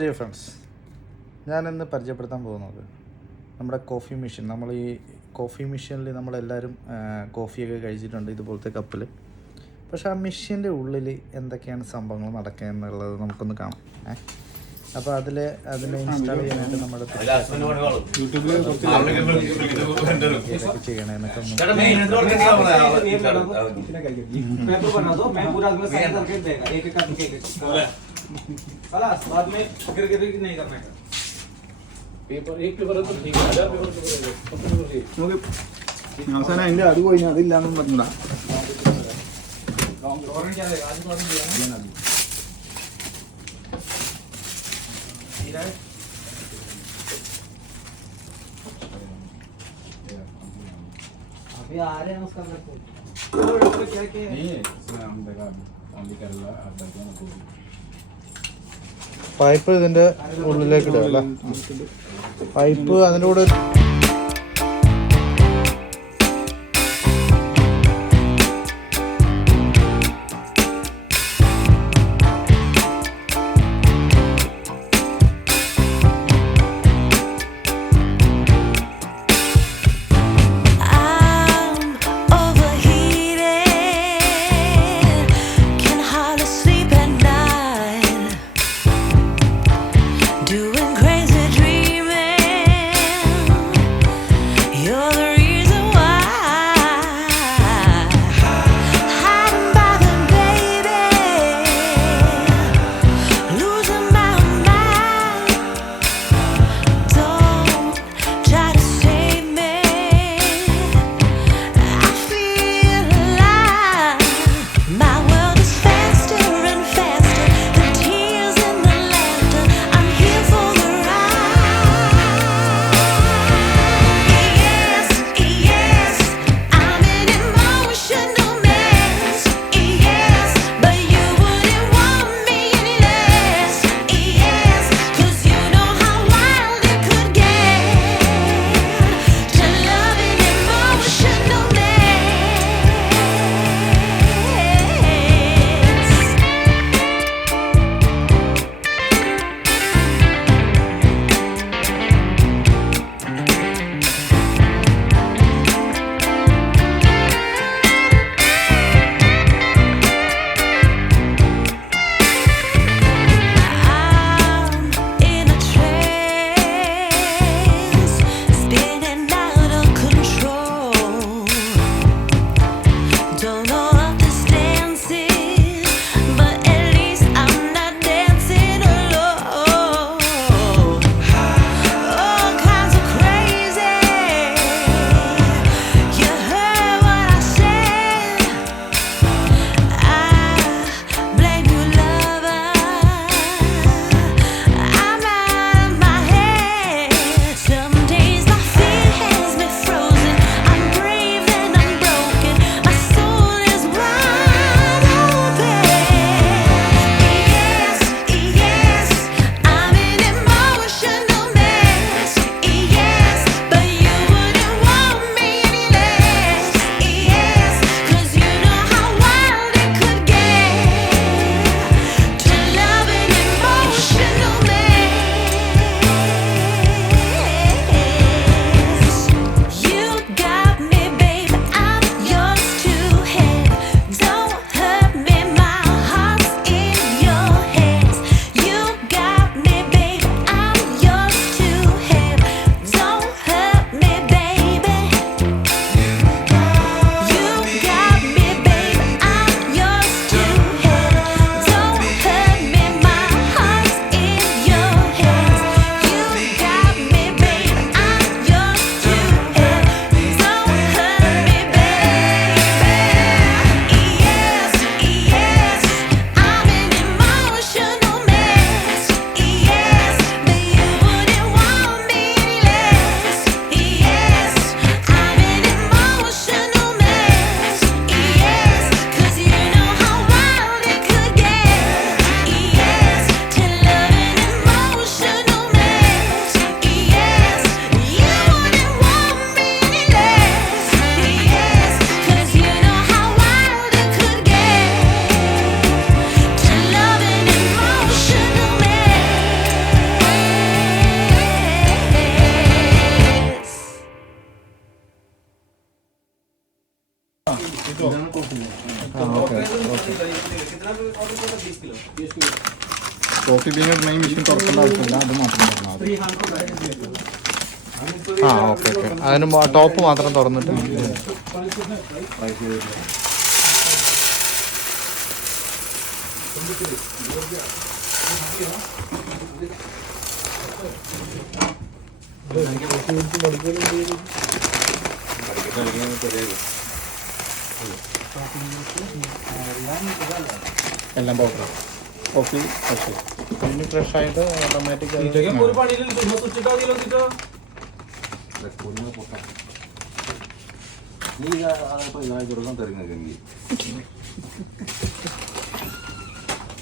Dear friends, ഞാനിന്ന് പരിചയപ്പെടുത്താൻ പോകുന്നത് നമ്മുടെ കോഫി മെഷീൻ. നമ്മൾ ഈ കോഫി മെഷീനിൽ നമ്മളെല്ലാവരും കോഫിയൊക്കെ കഴിച്ചിട്ടുണ്ട് ഇതുപോലത്തെ കപ്പിൽ. പക്ഷേ ആ മെഷീൻ്റെ ഉള്ളിൽ എന്തൊക്കെയാണ് സംഭവങ്ങൾ നടക്കുക എന്നുള്ളത് നമുക്കൊന്ന് കാണാം. അപ്പോൾ അതിനെ ഇൻസ്റ്റാൾ ചെയ്യാനായിട്ട് നമ്മുടെ ചെയ്യണമെന്നൊക്കെ അവസാനം അതിന്റെ അത് പോയി അതില്ലാന്നും പറഞ്ഞാ अभी आ रहे हैं उसका പൈപ്പ് ഇതിൻ്റെ ഉള്ളിലേക്ക് ഇടുക അല്ലേ? പൈപ്പ് അതിൻ്റെ കൂടെ കോഫി ബീൻ ഇടുന്ന ഈ മെഷീൻ തുറക്കേണ്ട ആവശ്യമില്ല, അത് മാത്രം തുറന്നാൽ മതി. ആ ഓക്കെ ഓക്കെ. അതിന് ടോപ്പ് മാത്രം തുറന്നിട്ട് എല്ലാം പൗഡർ കോഫി ഫ്രഷ്. ഇനി ഫ്രഷ് ആയിട്ട് ഓട്ടോമാറ്റിക്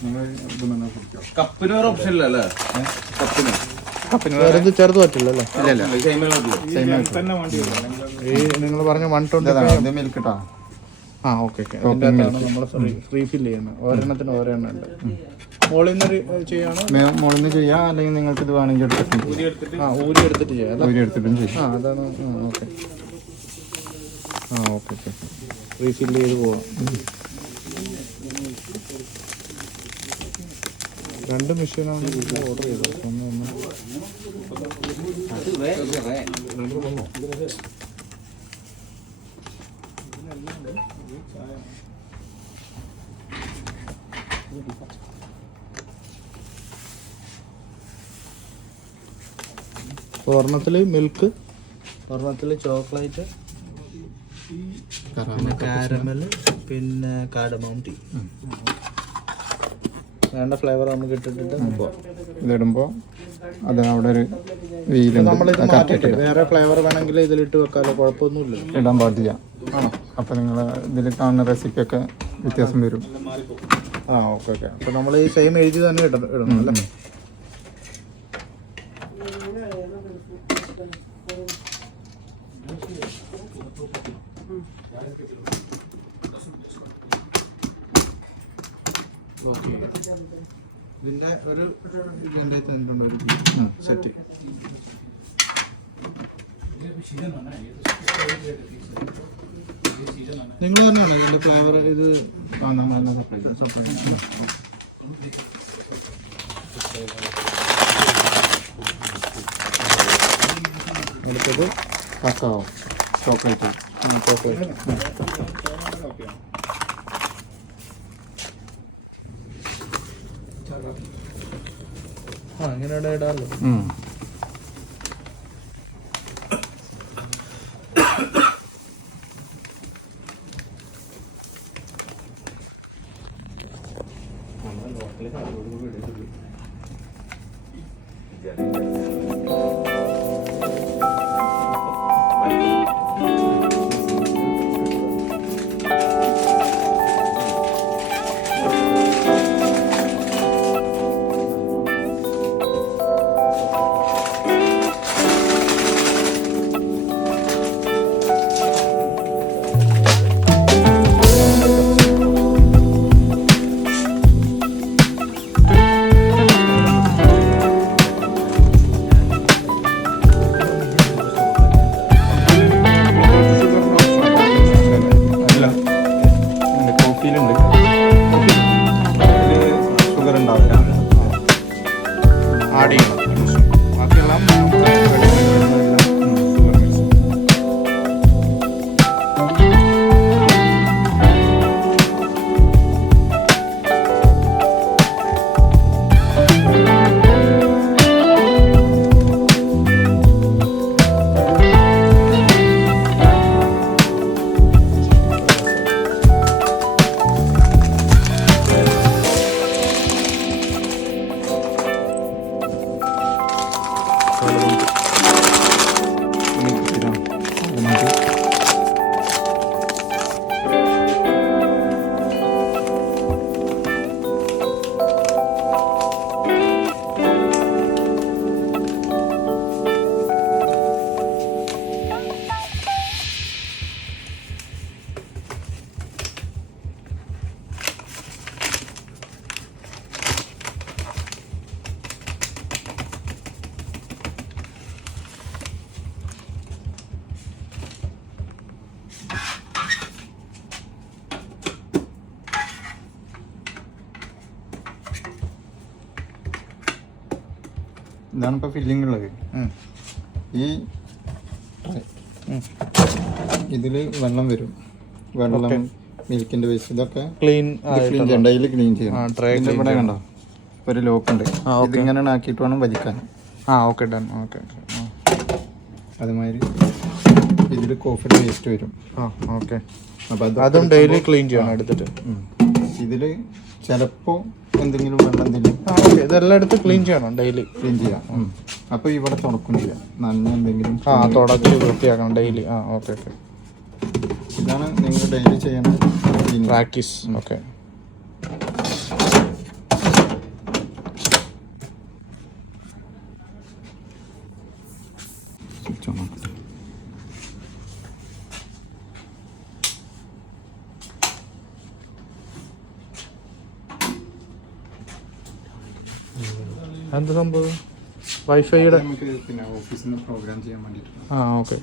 നിങ്ങൾ ഇതൊന്നും കുടിക്കാം. കപ്പിന് വേറെ ഓപ്ഷൻ ഇല്ലല്ലേ? കപ്പിന് ചെറുത് ചെറുത് പറ്റില്ല അല്ലേ? ഈ നിങ്ങൾ പറഞ്ഞ 120 മിൽക്ക് ഇട്ടാ. ആ ഓക്കെ ഓക്കെ. അതിൻ്റെ അകത്താണ് നമ്മൾ റീഫിൽ ചെയ്യുന്നത്. ഒരെണ്ണത്തിന് ഒരെണ്ണം ഉണ്ട്. മോളിൽ നിന്ന് ചെയ്യാണ്. മുകളിൽ നിന്ന് ചെയ്യാം, അല്ലെങ്കിൽ നിങ്ങൾക്ക് ഇത് വേണമെങ്കിൽ എടുത്തിട്ട് ആ ഊരി എടുത്തിട്ട് ചെയ്യാം അല്ലേ? ഊരി എടുത്തിട്ടും ചെയ്യാം. ആ അതാണ്. Okay okay okay. റീഫിൽ ചെയ്ത് പോവാം. 2 മെഷീനാണ് ഓർഡർ ചെയ്തത്. ഒന്ന് ഒരെണ്ണത്തിൽ മിൽക്ക്, ഒരെണ്ണത്തിൽ ചോക്ലേറ്റ്, പിന്നെ കാരമൽ, പിന്നെ കാർഡമം ടീ. വേണ്ട ഫ്ലേവർ നമുക്ക് ഇട്ടിട്ട് ഇതിടുമ്പോൾ അത് അവിടെ ഒരു വീലുണ്ട്. നമ്മളിത് മാറ്റിയിട്ട് വേറെ ഫ്ലേവർ വേണമെങ്കിൽ ഇതിലിട്ട് വെക്കാമല്ലോ, കുഴപ്പമൊന്നുമില്ല. ഇടാൻ പാടില്ല. അപ്പോൾ നിങ്ങൾ ഇതിൽ കാണുന്ന റെസിപ്പിയൊക്കെ വ്യത്യാസം വരും. ആ ഓക്കെ ഓക്കെ. അപ്പോൾ നമ്മൾ ഈ സെയിം എഴുതി തന്നെ ഇടണം അല്ലേ? ഇതിൻ്റെ ഒരു സെറ്റ് നിങ്ങൾ തന്നെയാണ് ഇതിൻ്റെ ഫ്ലേവർ ഇത് എടുത്തത് കക്കാവോ ചോക്ലേറ്റ്. ആ അങ്ങനെ ഇവിടെ ഇടാമല്ലോ. കോഫിയിലുണ്ട്, ഷുഗർ ഉണ്ടാവില്ല. ആഡ് ചെയ്യണം. ബാക്കിയെല്ലാം ഇതാണ് ഇപ്പോൾ ഫില്ലിംഗ് ഉള്ളത്. ഈ ഇതിൽ വെള്ളം വരും, വെള്ളം, മിൽക്കിൻ്റെ വേസ്റ്റ്, ഇതൊക്കെ ക്ലീൻ ചെയ്യണം, ഡെയിലി ക്ലീൻ ചെയ്യണം. ഇതിൻ്റെ ഇവിടെ കണ്ടോ ഒരു ലോക്ക് ഉണ്ട്, ഇതിങ്ങനെ ആക്കിയിട്ട് വേണം വലിക്കാൻ. Okay done. ഓക്കെ അതുമാതിരി ഇതിൽ കോഫിയുടെ വേസ്റ്റ് വരും. ഓക്കെ. അപ്പോൾ അതും ഡെയിലി ക്ലീൻ ചെയ്യണം എടുത്തിട്ട്. ഇതിൽ ചിലപ്പോൾ എന്തെങ്കിലും വെള്ളം എന്തെങ്കിലും ഓക്കെ, ഇതെല്ലാം എടുത്ത് ക്ലീൻ ചെയ്യണം, ഡെയിലി ക്ലീൻ ചെയ്യാം. അപ്പോൾ ഇവിടെ തുടക്കും ചെയ്യാം, നനഞ്ഞ എന്തെങ്കിലും തുടച്ച് വൃത്തിയാക്കണം ഡെയിലി. Okay okay. ഇതാണ് നിങ്ങൾ ഡെയിലി ചെയ്യണം പ്രാക്ടീസ്. ഓക്കെ. എന്ത് സംഭവം? വൈഫൈയുടെ നമുക്ക് പിന്നെ ഓഫീസിൽ നിന്ന് പ്രോഗ്രാം ചെയ്യാൻ വേണ്ടിയിട്ട്. ഓക്കെ.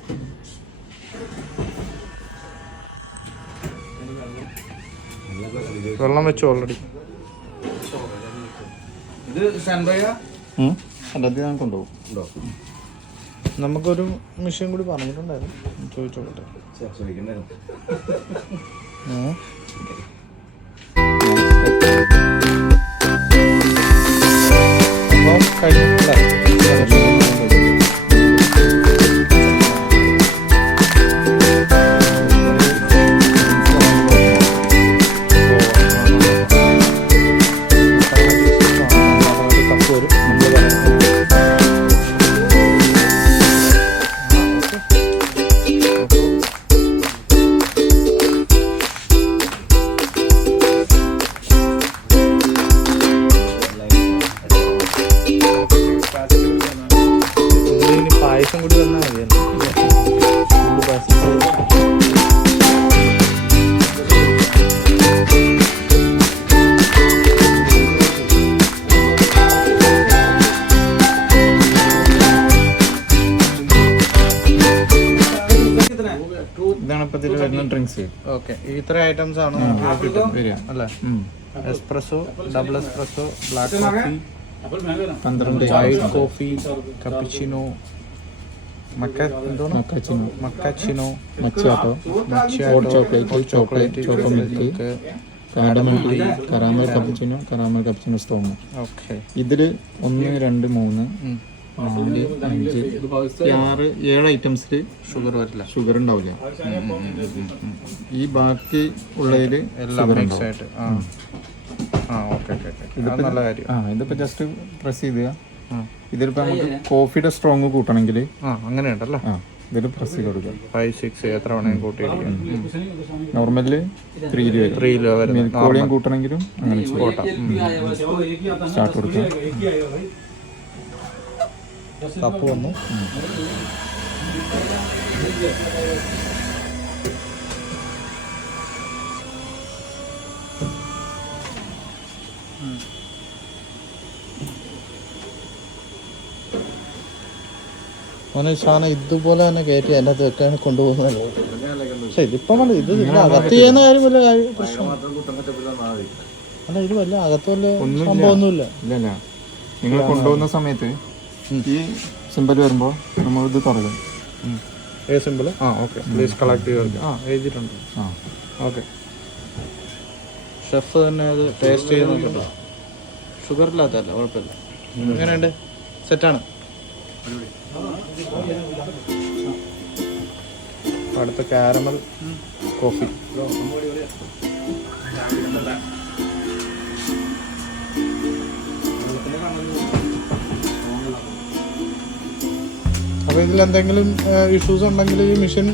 വെള്ളം വെച്ചു ഓൾറെഡി. അല്ലാതെ ഞാൻ കൊണ്ടുപോകും. നമുക്കൊരു മെഷീൻ കൂടി പറഞ്ഞിട്ടുണ്ടായിരുന്നു, ചോദിച്ചോട്ടെ. അപ്പോൾ കഴിഞ്ഞിട്ടുണ്ടായി. പായസം കൂടി വന്നാൽ ഇതാണ് ഇപ്പം ഇതിൽ വരുന്ന ഡ്രിങ്ക്സ്. ഓക്കെ. ഇത്ര ഐറ്റംസ് ആണ് വരിക അല്ലേ? Espresso, double espresso, black coffee, 12 white coffee, cappuccino, mochaccino, mochaccino, macchiato, hot chocolate, choco milk, caramel cappuccino, caramel cappuccino storm. Okay. ഇതിൽ 1, 2, 3, 4, 5, 6, 7 ഐറ്റംസിൽ ഷുഗർ വരില്ല, ഷുഗർ ഉണ്ടാവില്ല. ഈ ബാക്കി ഉള്ളതിൽ എല്ലാം മിക്സ് ആയിട്ട്. നല്ല കാര്യം. ഇതിപ്പോൾ ജസ്റ്റ് പ്രസ് ചെയ്തുക. ഇതിലിപ്പോൾ നമുക്ക് കോഫിയുടെ സ്ട്രോങ് കൂട്ടണമെങ്കിൽ അങ്ങനെയുണ്ടല്ലോ. ഇതിൽ പ്രസ് ചെയ്ത് കൊടുക്കുക. 5, 6 എത്ര വേണമെങ്കിൽ കൂട്ടിയിടിക്കാം. നോർമലിൽ 3 വരും. മിൽക്ക് വോളിയം കൂട്ടണമെങ്കിലും അങ്ങനെ സ്റ്റാർട്ട് കൊടുക്കുക. കപ്പ് വന്നു. മോനെ സാധനം ഇതുപോലെ തന്നെ കയറ്റി അതിൻ്റെ അകത്ത് വെക്കാൻ കൊണ്ടുപോകുന്നല്ലോ. പക്ഷെ ഇതിപ്പം മതി, ഇത് അകത്ത് ചെയ്യുന്ന കാര്യം വല്ല പ്രശ്നം അല്ല. ഇത് വല്ല അകത്ത് വല്ല സംഭവമൊന്നുമില്ല. ഇല്ല, നിങ്ങൾ കൊണ്ടുപോകുന്ന സമയത്ത് ഈ സിമ്പിൾ വരുമ്പോൾ നമ്മൾ ഇത് തുറക്കും. സിമ്പിൾ. ഓക്കെ. പ്ലീസ് കളക്ട് ചെയ്ത് എഴുതിയിട്ടുണ്ട്. ഓക്കെ. ഷെഫ് തന്നെ അത് ടേസ്റ്റ് ചെയ്ത് നോക്കട്ടോ. ഷുഗർ ഇല്ലാത്തല്ല, കുഴപ്പമില്ല. എങ്ങനെയുണ്ട്? സെറ്റാണ്. അടുത്ത കാരമൽ കോഫി. അപ്പോൾ ഇതിലെന്തെങ്കിലും ഇഷ്യൂസ് ഉണ്ടെങ്കിൽ ഈ മെഷീൻ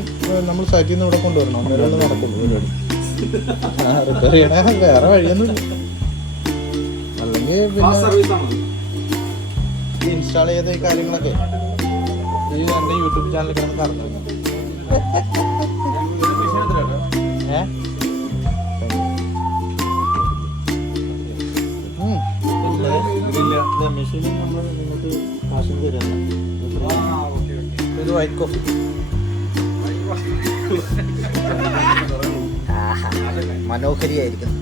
നമ്മൾ സൈറ്റിൽ നിന്ന് ഇവിടെ കൊണ്ടുവരണം. അന്നേരം നടക്കുള്ളൂ പരിപാടി. റിപ്പയർ ചെയ്യണേ വേറെ വഴിയൊന്നുമില്ല. അല്ലെങ്കിൽ പിന്നെ ഇൻസ്റ്റാൾ ചെയ്ത ഈ കാര്യങ്ങളൊക്കെ ഈ എൻ്റെ യൂട്യൂബ് ചാനലിൽ കിടന്ന് കറന്നു. മെഷീനിൽ നമ്മൾ നിങ്ങൾക്ക് കാശും തരുന്ന ഒരു വൈറ്റ് കോഫി. മനോഹരിയായിരിക്കുന്നു.